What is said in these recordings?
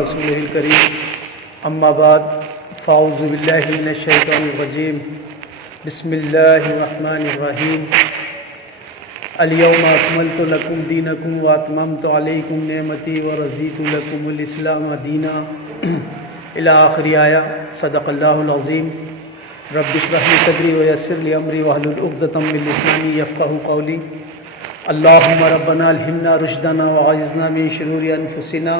رسوله الكريم اما بعد فاعوذ باللہ من الشیطان الرجیم بسم اللہ الرحمن الرحیم الیوم اکملت لکم دینکم واتممت علیکم نعمتی ورضیت لکم الاسلام دینا الی آخر آیہ. صدق اللہ العظیم. رب اشرح لی صدری ویسر لی امری واحلل عقدۃ من لسانی یفقہوا قولی. اللہم ربنا الہمنا رشدنا وعائذنا من شرور انفسنا.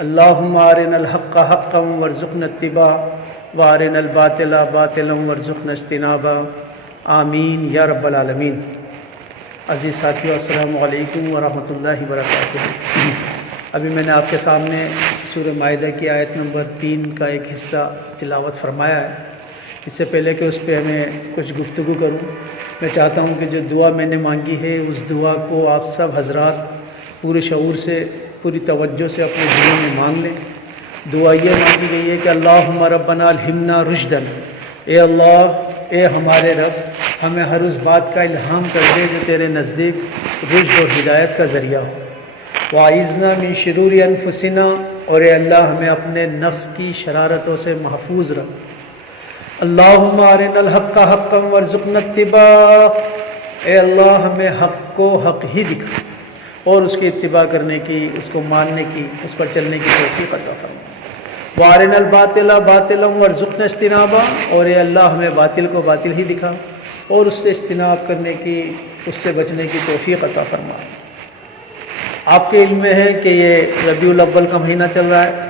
اللہم ارنا الحق حقا وارزقنا اتباعہ وارنا الباطل باطلا وارزقنا اجتنابہ. آمین یا رب العالمین. عزیز ساتھیو، السلام علیکم ورحمۃ اللہ وبرکاتہ. ابھی میں نے آپ کے سامنے سورہ مائدہ کی آیت نمبر 3 کا ایک حصہ تلاوت فرمایا ہے. اس سے پہلے کہ اس پہ میں کچھ گفتگو کروں، میں چاہتا ہوں کہ جو دعا میں نے مانگی ہے اس دعا کو آپ سب حضرات پورے شعور سے، پوری توجہ سے اپنے دلوں میں مانگ لیں. دعا یہ مانگی گئی ہے کہ اللہم ربنا الہمنا رشدن، اے اللہ، اے ہمارے رب، ہمیں ہر اس بات کا الہام کر دے جو تیرے نزدیک رشد اور ہدایت کا ذریعہ ہو. وَاعِذْنَا مِن شُرُورِ أَنفُسِنَا، اور اے اللہ ہمیں اپنے نفس کی شرارتوں سے محفوظ رکھ. اللہم ارنا الحق حقا وارزقنا اتباعہ، اے اللہ ہمیں حق کو حق ہی دکھا اور اس کی اتباع کرنے کی، اس کو ماننے کی، اس پر چلنے کی توفیق عطا فرما. وارنا الباطل باطلا وارزقنا اجتنابہ، اور اے اللہ ہمیں باطل کو باطل ہی دکھا اور اس سے اجتناب کرنے کی، اس سے بچنے کی توفیق عطا فرما. آپ کے علم میں ہے کہ یہ ربیع الاول کا مہینہ چل رہا ہے.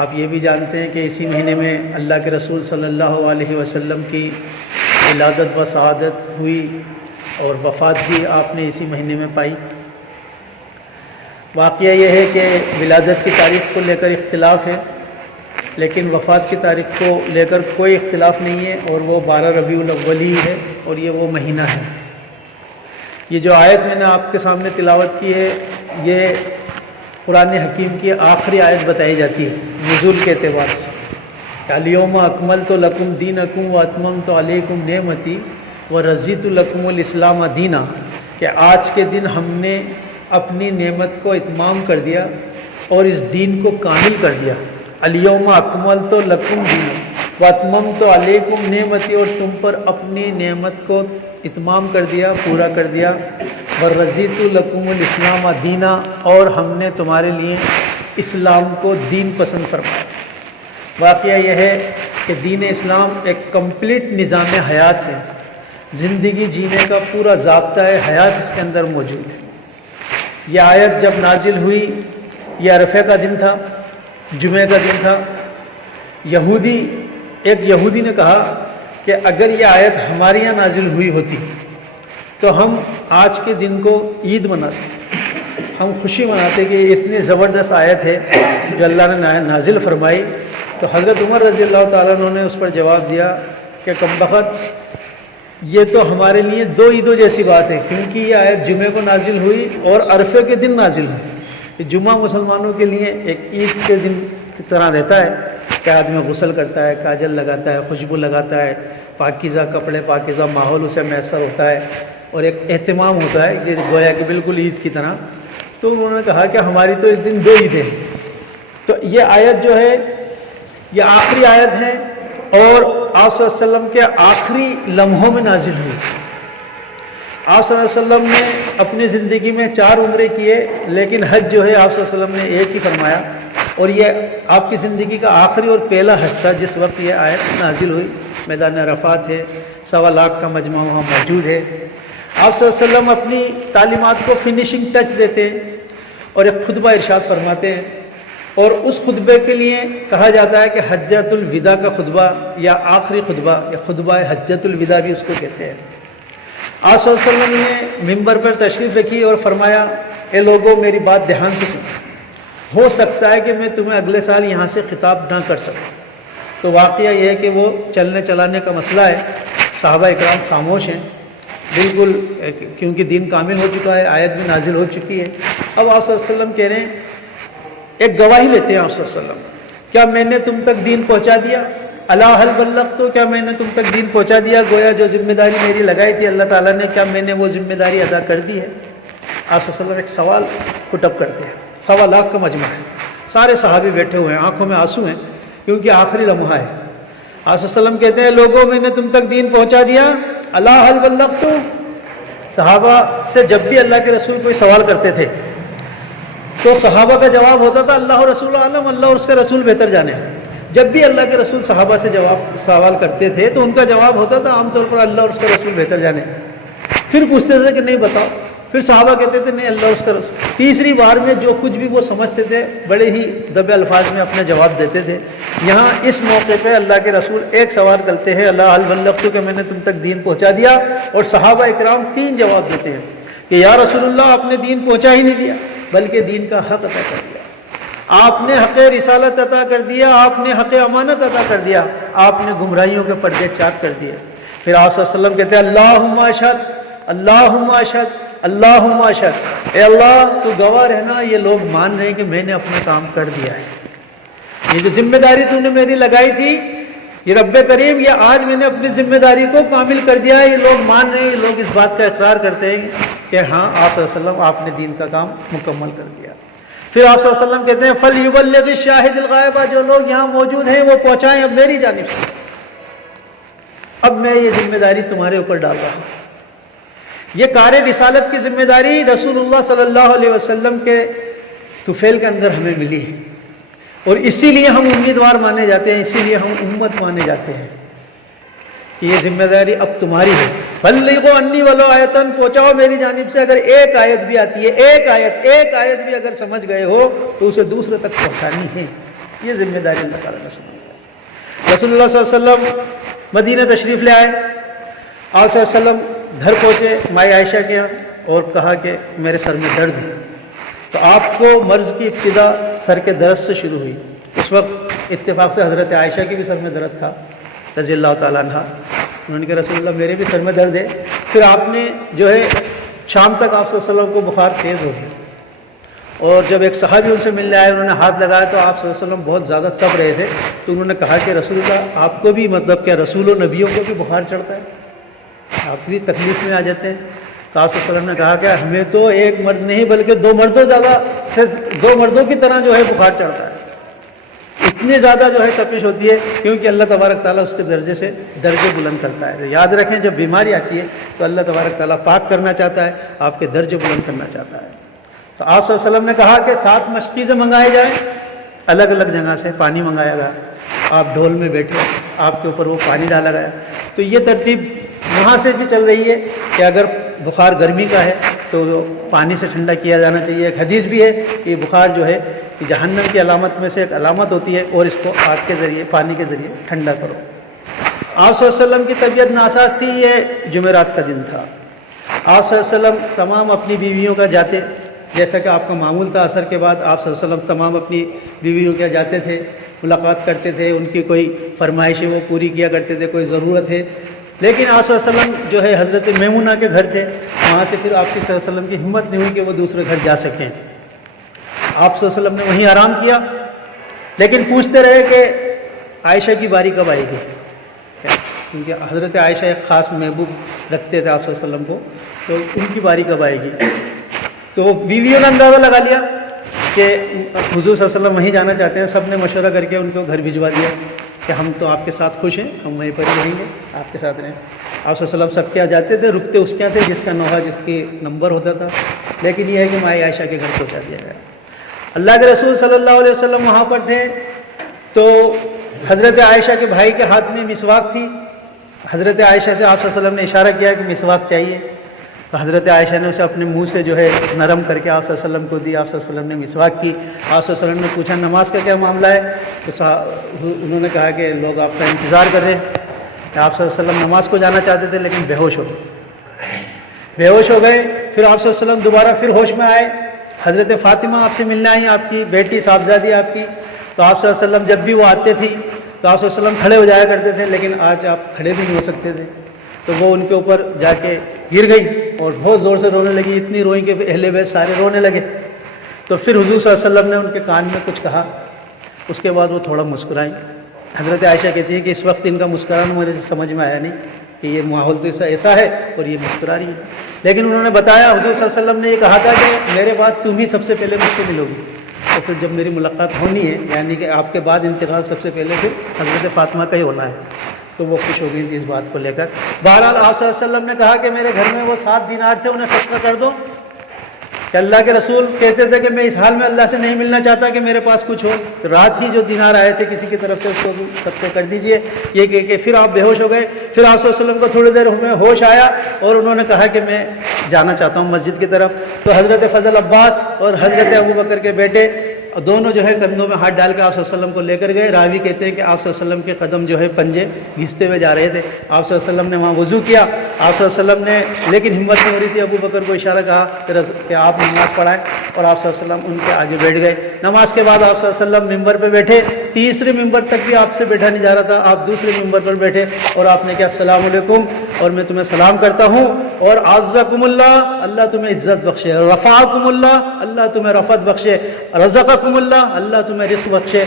آپ یہ بھی جانتے ہیں کہ اسی مہینے میں اللہ کے رسول صلی اللہ علیہ وسلم کی ولادت و سعادت ہوئی اور وفات بھی آپ نے اسی مہینے میں پائی. واقعہ یہ ہے کہ ولادت کی تاریخ کو لے کر اختلاف ہے، لیکن وفات کی تاریخ کو لے کر کوئی اختلاف نہیں ہے، اور وہ 12 ربیع الاول ہی ہے اور یہ وہ مہینہ ہے. یہ جو آیت میں نے آپ کے سامنے تلاوت کی ہے، یہ قرآن حکیم کی آخری آیت بتائی جاتی ہے نزول کے اعتبار سے. الیوم اکملت لکم دینکم واتممت علیکم نعمتی ورضیت لکم الاسلام دینا، کہ آج کے دن ہم نے اپنی نعمت کو اتمام کر دیا اور اس دین کو کامل کر دیا. الیوم اکملت لکم دینکم واتممت علیکم نعمتی، اور تم پر اپنی نعمت کو اتمام کر دیا، پورا کر دیا. ورضیت لکم الاسلام دینا، اور ہم نے تمہارے لیے اسلام کو دین پسند فرمایا. واقعہ یہ ہے کہ دین اسلام ایک کمپلیٹ نظام حیات ہے. زندگی جینے کا پورا ضابطہ حیات اس کے اندر موجود ہے. یہ آیت جب نازل ہوئی، یہ عرفہ کا دن تھا، جمعہ کا دن تھا. ایک یہودی نے کہا کہ اگر یہ آیت ہمارے یہاں نازل ہوئی ہوتی تو ہم آج کے دن کو عید مناتے، ہم خوشی مناتے کہ یہ اتنی زبردست آیت ہے جو اللہ نے نازل فرمائی. تو حضرت عمر رضی اللہ تعالیٰ عنہ نے اس پر جواب دیا کہ کمبخت، یہ تو ہمارے لیے 2 عیدوں جیسی بات ہے، کیونکہ یہ آیت جمعے کو نازل ہوئی اور عرفے کے دن نازل ہوئی. جمعہ مسلمانوں کے لیے ایک عید کے دن کی طرح رہتا ہے کہ آدمی غسل کرتا ہے، کاجل لگاتا ہے، خوشبو لگاتا ہے، پاکیزہ کپڑے، پاکیزہ ماحول اسے میسر ہوتا ہے اور ایک اہتمام ہوتا ہے کہ گویا کہ بالکل عید کی طرح. تو انہوں نے کہا کہ ہماری تو اس دن 2 عیدیں ہیں. تو یہ آیت جو ہے یہ آخری آیت ہے اور آپ صلی اللہ علیہ وسلم کے آخری لمحوں میں نازل ہوئی. آپ صلی اللہ علیہ وسلم نے اپنی زندگی میں 4 عمرے کیے، لیکن حج جو ہے آپ صلی اللہ علیہ وسلم نے ایک ہی فرمایا، اور یہ آپ کی زندگی کا آخری اور پہلا حج تھا جس وقت یہ آیت نازل ہوئی. میدان عرفات ہے، 1.25 لاکھ کا مجمع وہاں موجود ہے. آپ صلی اللہ علیہ وسلم اپنی تعلیمات کو فنیشنگ ٹچ دیتے ہیں اور ایک خطبہ ارشاد فرماتے ہیں، اور اس خطبے کے لیے کہا جاتا ہے کہ حجۃ الوداع کا خطبہ یا آخری خطبہ، یا خطبہ حجۃ الوداع بھی اس کو کہتے ہیں. آپ صلی اللہ علیہ وسلم نے ممبر پر تشریف رکھی اور فرمایا، اے لوگوں میری بات دھیان سے سنو، ہو سکتا ہے کہ میں تمہیں اگلے سال یہاں سے خطاب نہ کر سکوں. تو واقعہ یہ ہے کہ وہ چلنے چلانے کا مسئلہ ہے. صحابہ اکرام خاموش ہیں بالکل، کیونکہ دین کامل ہو چکا ہے، آیت بھی نازل ہو چکی ہے. اب آپ صلی اللہ علیہ وسلم کہہ رہے ہیں، ایک گواہی لیتے ہیں آپ صلی اللہ علیہ وسلم، کیا میں نے تم تک دین پہنچا دیا؟ الا هل بلغت، تو کیا میں نے تم تک دین پہنچا دیا؟ گویا جو ذمہ داری میری لگائی تھی اللہ تعالیٰ نے، کیا میں نے وہ ذمہ داری ادا کر دی ہے؟ آپ صلی اللہ علیہ وسلم ایک سوال پٹ اپ کرتے ہیں. 1.25 لاکھ کا مجمع ہے. سارے صحابی بیٹھے ہوئے ہیں, آنکھوں میں آنسو ہیں کیونکہ آخری لمحہ ہے. آپ صلی اللہ علیہ وسلم کہتے ہیں لوگوں میں نے تم تک دین پہنچا دیا, اللہ حل بلغت. صحابہ سے جب بھی اللہ کے رسول کوئی سوال کرتے تھے تو صحابہ کا جواب ہوتا تھا اللہ رسول عالم, اللہ اور اس کا رسول بہتر جانے. جب بھی اللہ کے رسول صحابہ سے سوال کرتے تھے تو ان کا جواب ہوتا تھا عام طور پر اللہ اور اس کا رسول بہتر جانے. پھر پوچھتے تھے کہ نہیں بتاؤ, پھر صحابہ کہتے تھے نہیں اللہ اور اس کا رسول. تیسری بار میں جو کچھ بھی وہ سمجھتے تھے بڑے ہی دبے الفاظ میں اپنا جواب دیتے تھے. یہاں اس موقع پہ اللہ کے رسول ایک سوال کرتے ہیں اللہ حل بلغت کہ میں نے تم تک دین پہنچا دیا, اور صحابہ اکرام 3 جواب دیتے ہیں کہ یا رسول اللہ آپ نے دین پہنچا ہی نہیں دیا بلکہ دین کا حق عطا کر دیا, آپ نے حق رسالت عطا کر دیا, آپ نے حق امانت عطا کر دیا, آپ نے گمراہیوں کے پردے چاک کر دیے. پھر آپ صلی اللہ علیہ وسلم کہتے ہیں اللہم اشہد, اللہم اشہد, اللہم اشہد, اے اللہ تو گواہ رہنا یہ لوگ مان رہے ہیں کہ میں نے اپنا کام کر دیا ہے. یہ جو ذمہ داری تو نے میری لگائی تھی یہ رب کریم, یہ آج میں نے اپنی ذمہ داری کو کامل کر دیا ہے. یہ لوگ مان رہے ہیں, یہ لوگ اس بات کا اقرار کرتے ہیں کہ ہاں آپ صلی اللہ علیہ وسلم آپ نے دین کا کام مکمل کر دیا. پھر آپ صلی اللہ علیہ وسلم کہتے ہیں فَلْيُبَلِّغِ الشَّاهِدِ الْغَائِبَ, جو لوگ یہاں موجود ہیں وہ پہنچائیں اب میری جانب سے, اب میں یہ ذمہ داری تمہارے اوپر ڈال رہا ہوں. یہ کار رسالت کی ذمہ داری رسول اللہ صلی اللہ علیہ وسلم کے طفیل کے اندر ہمیں ملی ہے, اور اسی لیے ہم امیدوار مانے جاتے ہیں, اسی لیے ہم امت مانے جاتے ہیں کہ یہ ذمہ داری اب تمہاری ہے. بلغوا عنی ولو آیتن, پہنچاؤ میری جانب سے, اگر ایک آیت بھی آتی ہے, ایک آیت بھی اگر سمجھ گئے ہو تو اسے دوسرے تک پہنچانی ہے. یہ ذمہ داری اللہ تعالیٰ نے سنی ہے. رسول اللہ صلی اللہ علیہ وسلم مدینہ تشریف لے آئے, آپ صلی اللہ علیہ وسلم گھر پہنچے مائی عائشہ کے یہاں اور کہا کہ میرے سر میں درد ہے. تو آپ کو مرض کی ابتدا سر کے درد سے شروع ہوئی. اس وقت اتفاق سے حضرت عائشہ کی بھی سر میں درد تھا رضی اللہ تعالیٰ عنہ. انہوں نے کہا رسول اللہ میرے بھی سر میں درد ہے. پھر آپ نے جو ہے شام تک آپ صلی اللہ علیہ وسلم کو بخار تیز ہو گیا, اور جب ایک صحابی ان سے ملنے آئے انہوں نے ہاتھ لگایا تو آپ صلی اللہ علیہ وسلم بہت زیادہ تپ رہے تھے. تو انہوں نے کہا کہ رسول اللہ آپ کو بھی مطلب کیا رسول و نبیوں کو بھی بخار چڑھتا ہے, آپ بھی تکلیف میں آ جاتے ہیں؟ تو آپ صلی اللہ علیہ وسلم نے کہا کہ ہمیں تو ایک مرد نہیں بلکہ 2 مردوں کی طرح جو ہے بخار چڑھتا ہے. اتنی زیادہ جو ہے تپش ہوتی ہے کیونکہ اللہ تبارک تعالیٰ اس کے درجے بلند کرتا ہے. یاد رکھیں جب بیماری آتی ہے تو اللہ تبارک تعالیٰ پاک کرنا چاہتا ہے, آپ کے درجے بلند کرنا چاہتا ہے. تو آپ صلی اللہ علیہ وسلم نے کہا کہ 7 مشکیزیں منگائے جائیں, الگ الگ جگہ سے پانی منگایا گیا, آپ ڈھول میں بیٹھے, آپ کے اوپر وہ پانی ڈالا گیا. تو یہ ترتیب وہاں سے بھی چل رہی ہے کہ اگر بخار گرمی کا ہے تو پانی سے ٹھنڈا کیا جانا چاہیے. ایک حدیث بھی ہے کہ بخار جو ہے کہ جہنم کی علامت میں سے ایک علامت ہوتی ہے, اور اس کو آگ کے ذریعے پانی کے ذریعے ٹھنڈا کرو. آپ صلی اللہ علیہ وسلم کی طبیعت ناساز تھی, یہ جمعرات کا دن تھا. آپ صلی اللہ علیہ وسلم تمام اپنی بیویوں کا جاتے, جیسا کہ آپ کا معمول تھا عصر کے بعد آپ صلی اللہ علیہ وسلم تمام اپنی بیویوں کے جاتے تھے, ملاقات کرتے تھے, ان کی کوئی فرمائشیں وہ پوری کیا کرتے تھے, کوئی ضرورت ہے. لیکن آپ صلی اللہ علیہ وسلم جو ہے حضرت میمونہ کے گھر تھے, وہاں سے پھر آپ صلی اللہ علیہ وسلم کی ہمت نہیں ہوئی کہ وہ دوسرے گھر جا سکیں. آپ صلی اللہ علیہ وسلم نے وہیں آرام کیا, لیکن پوچھتے رہے کہ عائشہ کی باری کب آئے گی, کیونکہ حضرت عائشہ ایک خاص محبوب رکھتے تھے آپ صلی اللہ علیہ وسلم کو, تو ان کی باری کب آئے گی. تو بیویوں نے اندازہ لگا لیا کہ حضور صلی اللہ علیہ وسلم وہیں جانا چاہتے ہیں. سب نے مشورہ کر کے ان کو گھر بھجوا دیا کہ ہم تو آپ کے ساتھ خوش ہیں, ہم وہیں پر ہی رہیں گے, آپ کے ساتھ رہیں. آپ صلی اللہ علیہ وسلم سب کے یہاں جاتے تھے, رکتے اس کے یہاں تھے جس کا نوحہ جس کی نمبر ہوتا تھا, لیکن یہ ہے کہ مائی عائشہ کے گھر پہنچا دیا گیا. اللہ کے رسول صلی اللہ علیہ وسلم وہاں پر تھے تو حضرت عائشہ کے بھائی کے ہاتھ میں مسواک تھی. حضرت عائشہ سے آپ صلی اللہ علیہ وسلم نے اشارہ کیا کہ مسواک چاہیے, تو حضرت عائشہ نے اسے اپنے منہ سے جو ہے نرم کر کے آپ صلی اللہ علیہ وسلم کو دی. آپ صلی اللہ علیہ وسلم نے مسواک کی. آپ صلی اللہ علیہ وسلم نے پوچھا نماز کا کیا معاملہ ہے, تو انہوں نے کہا کہ لوگ آپ کا انتظار کر رہے ہیں. آپ صلی اللہ علیہ وسلم نماز کو جانا چاہتے تھے لیکن بے ہوش ہو گئے. پھر آپ صلی اللہ علیہ وسلم دوبارہ پھر ہوش میں آئے. حضرت فاطمہ آپ سے ملنے آئیں, آپ کی بیٹی صاحبزادی آپ کی. تو آپ صلی اللہ علیہ وسلم جب بھی وہ آتے تھی تو آپ صلی اللہ علیہ وسلم کھڑے ہو جایا کرتے تھے, لیکن آج آپ کھڑے بھی نہیں ہو سکتے تھے. تو وہ ان کے اوپر جا کے گر گئی اور بہت زور سے رونے لگی, اتنی روئیں کہ اہل بیت سارے رونے لگے. تو پھر حضور صلی اللہ علیہ وسلم نے ان کے کان میں کچھ کہا, اس کے بعد وہ تھوڑا مسکرائیں. حضرت عائشہ کہتی ہے کہ اس وقت ان کا مسکرانا مجھے سمجھ میں آیا نہیں کہ یہ ماحول تو ایسا ہے اور یہ مسکرا رہی ہے. لیکن انہوں نے بتایا حضور صلی اللہ علیہ وسلم نے یہ کہا تھا کہ میرے بعد تم ہی سب سے پہلے مجھ سے ملو گی. تو پھر جب میری ملاقات ہونی ہے، یعنی کہ آپ کے بعد انتقال سب سے پہلے پھر حضرت فاطمہ کا ہی ہونا ہے، تو وہ خوش ہو گئی تھی اس بات کو لے کر۔ بہرحال آپ صلی اللہ علیہ وسلم نے کہا کہ میرے گھر میں وہ 7 دینار تھے، انہیں صدقہ کر دو، کہ اللہ کے رسول کہتے تھے کہ میں اس حال میں اللہ سے نہیں ملنا چاہتا کہ میرے پاس کچھ ہو، رات ہی جو دینار آئے تھے کسی کی طرف سے اس کو صدقہ کر دیجئے، یہ کہہ کے پھر آپ بے ہوش ہو گئے۔ پھر آپ صلی اللہ علیہ وسلم کو تھوڑی دیر میں ہوش آیا اور انہوں نے کہا کہ میں جانا چاہتا ہوں مسجد کی طرف، تو حضرت فضل عباس اور حضرت ابوبکر کے بیٹے دونوں جو ہے کندھوں میں ہاتھ ڈال کے آپ صلی اللہ علیہ وسلم کو لے کر گئے۔ راوی کہتے ہیں کہ آپ صلی اللہ علیہ وسلم کے قدم جو ہے پنجے گھستے ہوئے جا رہے تھے۔ آپ صلی اللہ علیہ وسلم نے وہاں وضو کیا، آپ صلی اللہ علیہ وسلم نے لیکن ہمت نہیں ہو رہی تھی، ابوبکر کو اشارہ کہا کہ آپ نماز پڑھائیں، اور آپ صلی اللہ علیہ وسلم ان کے آگے بیٹھ گئے۔ نماز کے بعد آپ صلی اللہ علیہ وسلم ممبر پہ بیٹھے، تیسرے ممبر تک بھی آپ سے بیٹھا نہیں جا رہا تھا، آپ دوسرے ممبر پر بیٹھے اور آپ نے کہا السلام علیکم، اور میں تمہیں سلام کرتا ہوں، اور عزکم اللہ، اللہ تمہیں عزت بخشے، رفعکم اللہ، اللہ تمہیں رفعت بخشے، رزقکم اللہ، اللہ تمہیں رزق بخشے۔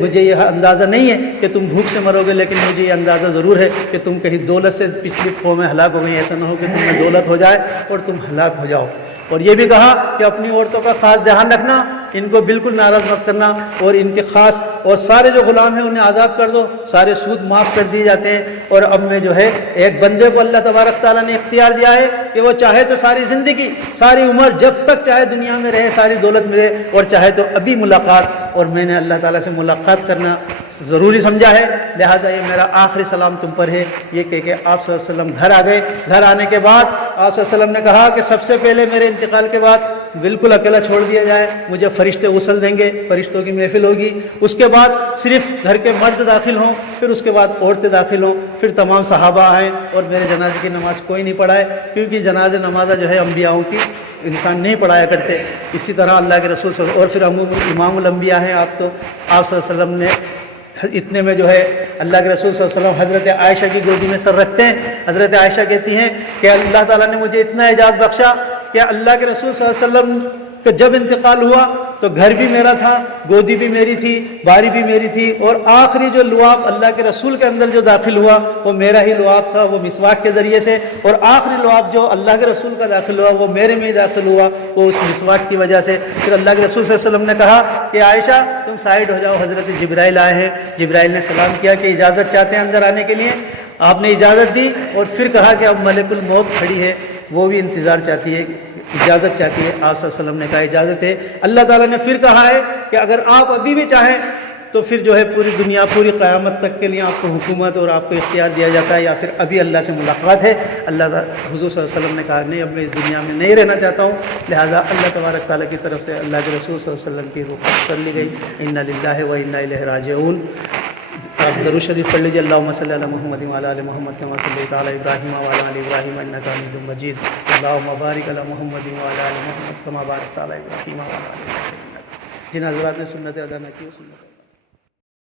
مجھے یہ اندازہ نہیں ہے کہ تم بھوک سے مرو گے، لیکن مجھے یہ اندازہ ضرور ہے کہ تم کہیں دولت سے پچھلی قومیں ہلاک ہو گئی، ایسا نہ ہو کہ تمہیں دولت ہو جائے اور تم ہلاک ہو جاؤ۔ اور یہ بھی کہا کہ اپنی عورتوں کا خاص دھیان رکھنا، ان کو بالکل ناراض مت کرنا، اور ان کے خاص اور سارے جو غلام ہیں انہیں آزاد کر دو، سارے سود معاف کر دیے جاتے ہیں۔ اور اب میں جو ہے ایک بندے کو اللہ تبارک تعالیٰ نے اختیار دیا ہے کہ وہ چاہے تو ساری زندگی، ساری عمر، جب تک چاہے دنیا میں رہے، ساری دولت ملے، اور چاہے تو ابھی ملاقات، اور میں نے اللہ تعالیٰ سے ملاقات کرنا ضروری سمجھا ہے، لہذا یہ میرا آخری سلام تم پر ہے۔ یہ کہہ کے آپ صلی اللہ علیہ وسلم گھر آ گئے۔ گھر آنے کے بعد آپ صلی اللہ علیہ وسلم نے کہا کہ سب سے پہلے میرے انتقال کے بعد بالکل اکیلا چھوڑ دیا جائے، مجھے فرشتے غسل دیں گے، فرشتوں کی محفل ہوگی، اس کے بعد صرف گھر کے مرد داخل ہوں، پھر اس کے بعد عورتیں داخل ہوں، پھر تمام صحابہ آئیں، اور میرے جنازے کی نماز کوئی نہیں پڑھائے، کیونکہ جنازہ نمازہ جو ہے انبیاءوں کی انسان نہیں پڑھایا کرتے۔ اسی طرح اللہ کے رسول صلی اللہ علیہ وسلم، اور پھر امام الانبیاء ہیں آپ، تو آپ صلی اللہ علیہ وسلم نے اتنے میں جو ہے اللہ کے رسول صلی اللہ علیہ وسلم حضرت عائشہ کی گودی میں سر رکھتے ہیں۔ حضرت عائشہ کہتی ہیں کہ اللہ تعالیٰ نے مجھے اتنا اعزاز بخشا کہ اللہ کے رسول صلی اللہ علیہ وسلم کا جب انتقال ہوا تو گھر بھی میرا تھا، گودی بھی میری تھی، باری بھی میری تھی، اور آخری جو لعاب اللہ کے رسول کے اندر جو داخل ہوا وہ میرا ہی لعاب تھا، وہ مسواک کے ذریعے سے، اور آخری لعاب جو اللہ کے رسول کا داخل ہوا وہ میرے میں ہی داخل ہوا، وہ اس مسواک کی وجہ سے۔ پھر اللہ کے رسول صلی اللہ علیہ وسلم نے کہا کہ عائشہ تم سائڈ ہو جاؤ، حضرت جبرائیل آئے ہیں۔ جبرائیل نے سلام کیا کہ اجازت چاہتے ہیں اندر آنے کے لیے، آپ نے اجازت دی، اور پھر کہا کہ اب ملک الموت کھڑی ہے، وہ بھی انتظار چاہتی ہے، اجازت چاہتی ہے۔ آپ صلی اللہ علیہ وسلم نے کہا اجازت ہے۔ اللہ تعالیٰ نے پھر کہا ہے کہ اگر آپ ابھی بھی چاہیں تو پھر جو ہے پوری دنیا، پوری قیامت تک کے لیے آپ کو حکومت اور آپ کو اختیار دیا جاتا ہے، یا پھر ابھی اللہ سے ملاقات ہے۔ اللہ حضور صلی اللہ علیہ وسلم نے کہا نہیں، اب میں اس دنیا میں نہیں رہنا چاہتا ہوں، لہٰذا اللہ تبارک تعالیٰ کی طرف سے اللہ کے رسول صلی اللہ علیہ وسلم کی روح کر لی گئی۔ انا للہ و انا الیہ راجعون۔ آپ درود شریف پڑھ لیجیے، اللہم صلی علی محمد وعلی آل محمد کما صلیت علی ابراہیم وعلی آل ابراہیم انک حمید مجید، اللہم بارک علی محمد وعلی آل محمد کما بارکت علی ابراہیم وعلی آل ابراہیم۔ جن حضرات نے سنت ادا نہ کی، سنت